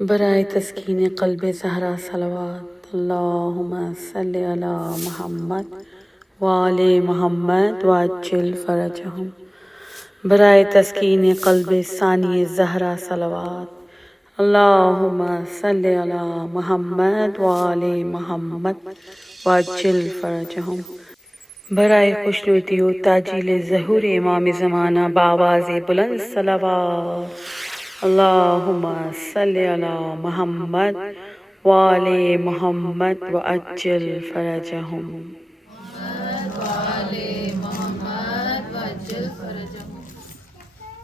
برائے تسکین قلب زہرا صلوات اللہم صلی علی محمد وآل محمد وعجل فرجہم۔ برائے تسکین قلب ثانی زہرا صلوات اللہم صلی علی محمد وآل محمد وعجل فرجہم۔ برائے خوشنودی و تعجیل ظہور امام زمانہ بآواز بلند صلوات اللہم صلی علی محمد وآل محمد وعجل فرجہم۔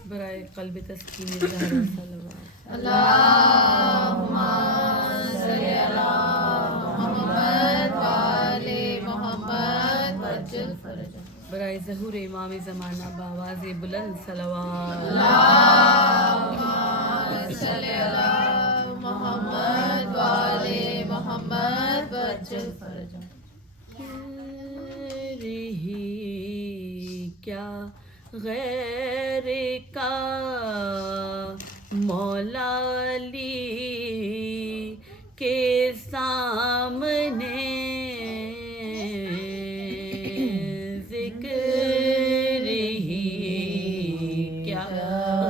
برائے قلب تسکین زہرا صلوات اللہم صلی علی محمد وآل محمد وعجل فرجہم۔ برائے ظہور امام زمانہ بآواز بلند صلوات اللہم صلی علی محمد وآل محمد وعجل فرجہم۔ رہی کیا غیر کا مولا علی کے سامنے ذکر ہی کیا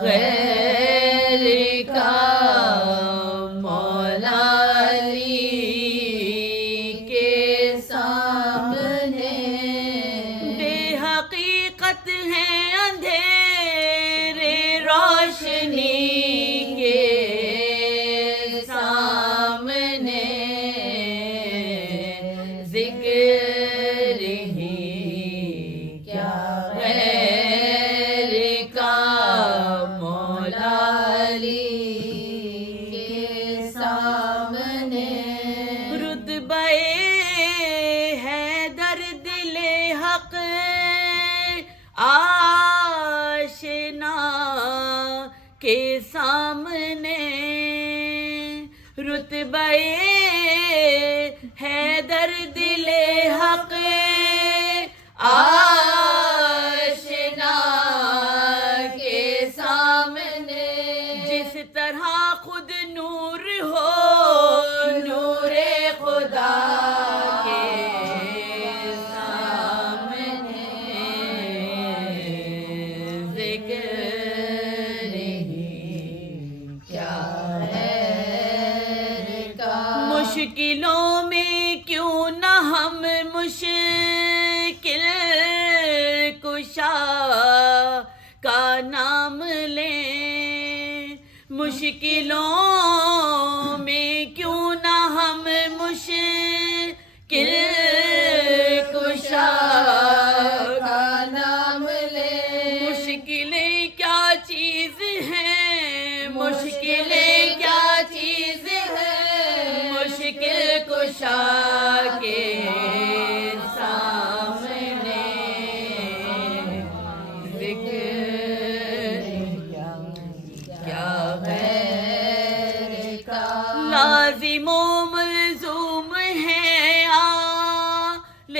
غیر کا مولا علی کے سامنے بے حقیقت ہے اندھیرے روشنی کے سامنے ذکر ہی کیا غیر کا مولا علی کے سامنے رتبہ حیدر دل حق آشنا کے سامنے رتبہ حیدر دل حق آشنا کے سامنے جس طرح خود نور ہو نور خدا کے سامنے ذکر ہی کیا غیر کا مشکلوں میں کیوں نہ ہم مشکل کشا کا نام لیں مشکلوں میں کیوں نہ ہم مشکل کشا کا نام لے مشکلیں کیا چیز ہیں مشکلیں کیا چیز ہیں مشکل کشا کے سامنے ذکر کیا غیر کا لازم و ملزوم ہے آل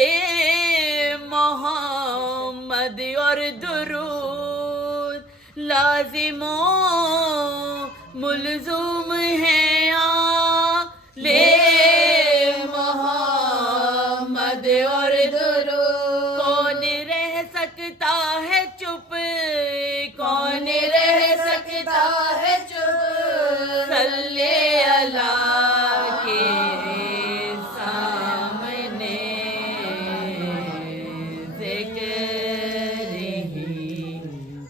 محمد اور درود لازم و ملزوم ہے آل محمد اور درود کون رہ سکتا ہے چپ کون رہ سکتا ہے چپ صلی اللہ کے سامنے ذکر ہی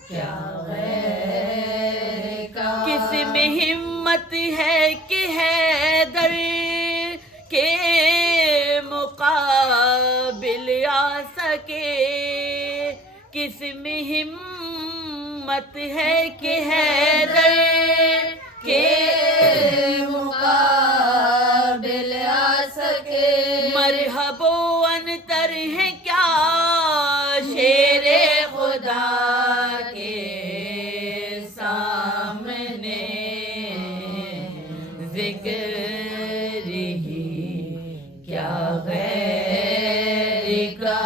کیا غیر کا کس میں ہمت ہے کہ حیدر کے مقابل آ سکے کس میں ہمت ہے کہ حیدر کے مقابل آ سکے مرحب و انتر ہے کیا شیر خدا کے سامنے ذکر ہی کیا غیر کا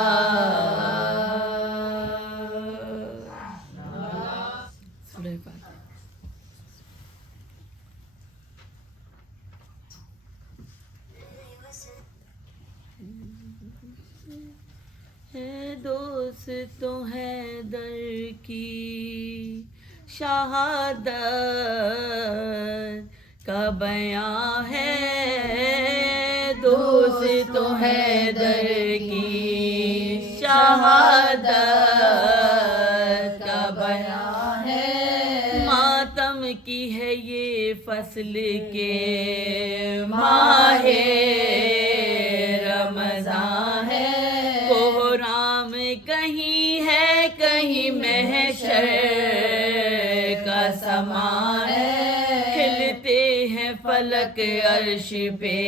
سورہ فاتحہ۔ تو حیدر کی شہادت کا بیاں ہے، دوست تو حیدر کی شہادت کا بیاں ہے، ماتم کی ہے یہ فصل کے ماہ رمضان ہے، کوہرام کہیں ہے کہیں محشر کا سماں ہے، کھلتے ہیں فلک عرش پہ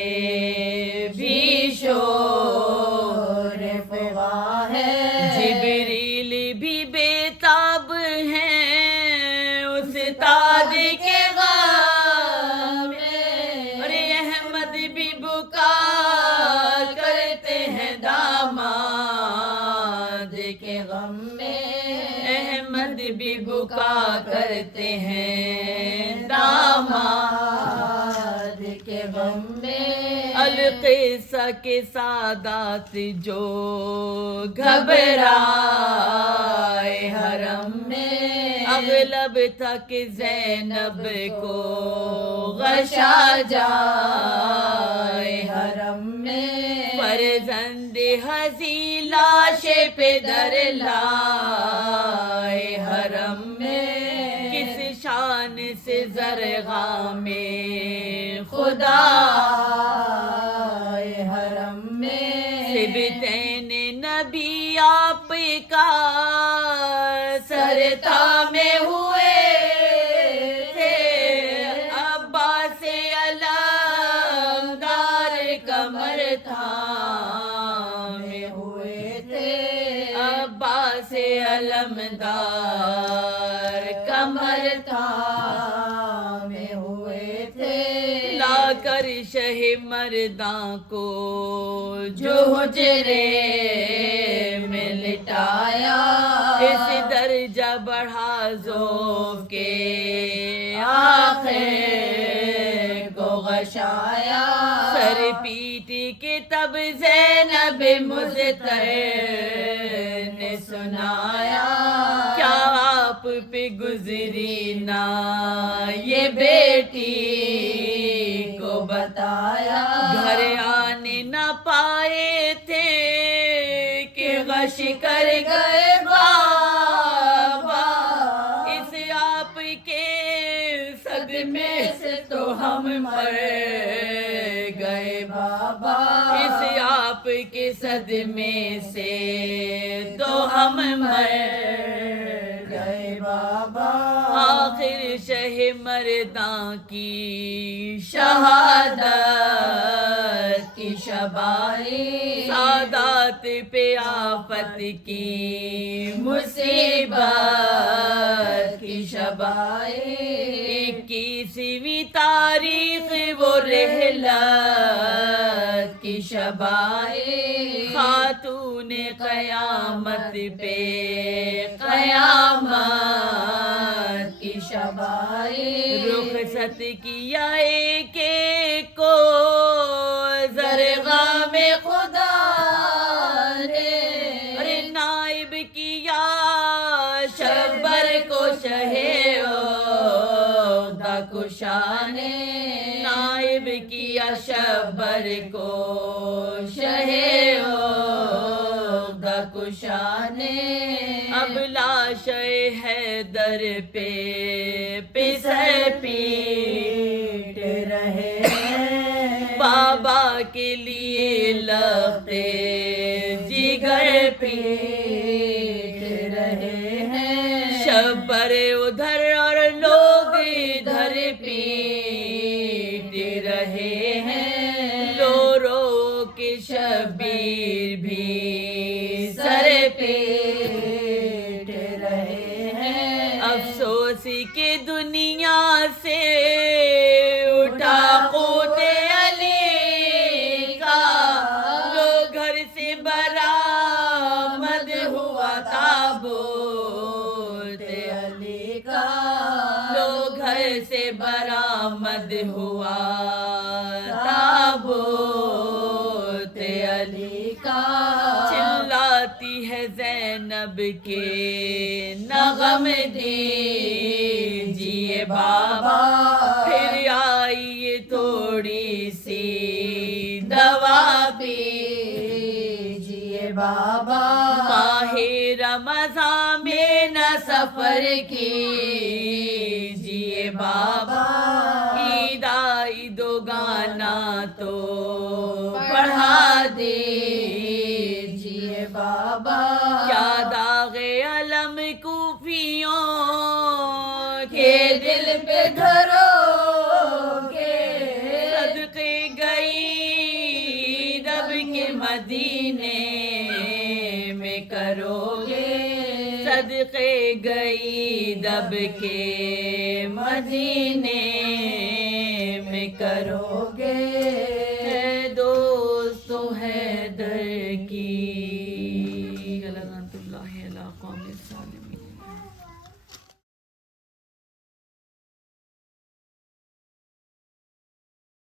بھی شور فغاں ہے، جبریل بھی بےتاب ہیں استاد کے غم میں، اور احمد بھی بکا کرتے ہیں داماد کے غم میں، احمد بھی بکا کرتے ہیں داماد کے غم میں، القصہ کے سادات جو گھبرائے حرم میں، اغلب تک زینب کو غشا جائے حرم میں، فرزند حزین لاش پہ در لائے حرم میں، کس شان سے زرغاں میں خدا حرم میں، صبتین نبی آپ کا سرتا میں ہوئے تھے، عباس علمدار کمر تھامے ہوئے تھے، عباس علمدار کمر تھامے ہوئے تھے، لا کر شہ مرداں کو جو حجرے میں لٹایا، اس درجہ بڑھا ذوف کے آخر کو غشایا، سر پیٹ کے تب زینب مضطر نے سنایا، کیا آپ پہ گزری نہ یہ بیٹی کو بتایا، گھر آنے نہ پائے تھے کہ غش کر گئے بابا، اس آپ کے صدمے سے تو ہم مر گئے بابا، اس آپ کے صدمے سے تو ہم مر گئے بابا، آخر شہ مرداں کی شہادت کی شبائی، سادات پہ آفت کی مصیبت کی شبائی، 21ویں تاریخ وہ رحلت کی شبائی، خاتون قیامت پہ قیامت کی شبائی، رخصت کیا ایک ایک کو زرغاں میں خدا نے، اور نائب کیا شبر کو شہ عہدہ کشا نے، نائب کیا شبر کو شہ عہدہ کشا نے، اب لاش حیدر پہ سر پیٹ رہے ہیں، بابا کے لیے لختے جگر پیٹ رہے ہیں، شبر ادھر اور لوگ ادھر پیٹ رہے ہیں، رو رو کے شبیر بھی سر پیٹ رہے ہیں، افسوس کے دنیا سے اٹھا قوت علی کا، لوگ گھر سے برآمد ہوا تابوت علی کا، لوگ گھر سے برآمد ہوا تابوت علی کا، چلاتی ہے زینب دب کے نغم دیجیے بابا پھر آئیے تھوڑی سی دوا پیجیے بابا ماہ رمضان میں نہ سفر کیجیے بابا عید آئی دو گانا تو پڑھا دیجیے بابا کیا داغ علم کوفیوں کے دل پہ دھرو گے صدقے گئی رب کے مدینے میں کرو گے صدقے گئی دب کے مدینے میں کرو گے دوستو حیدر کی اللہ قوم الظالمین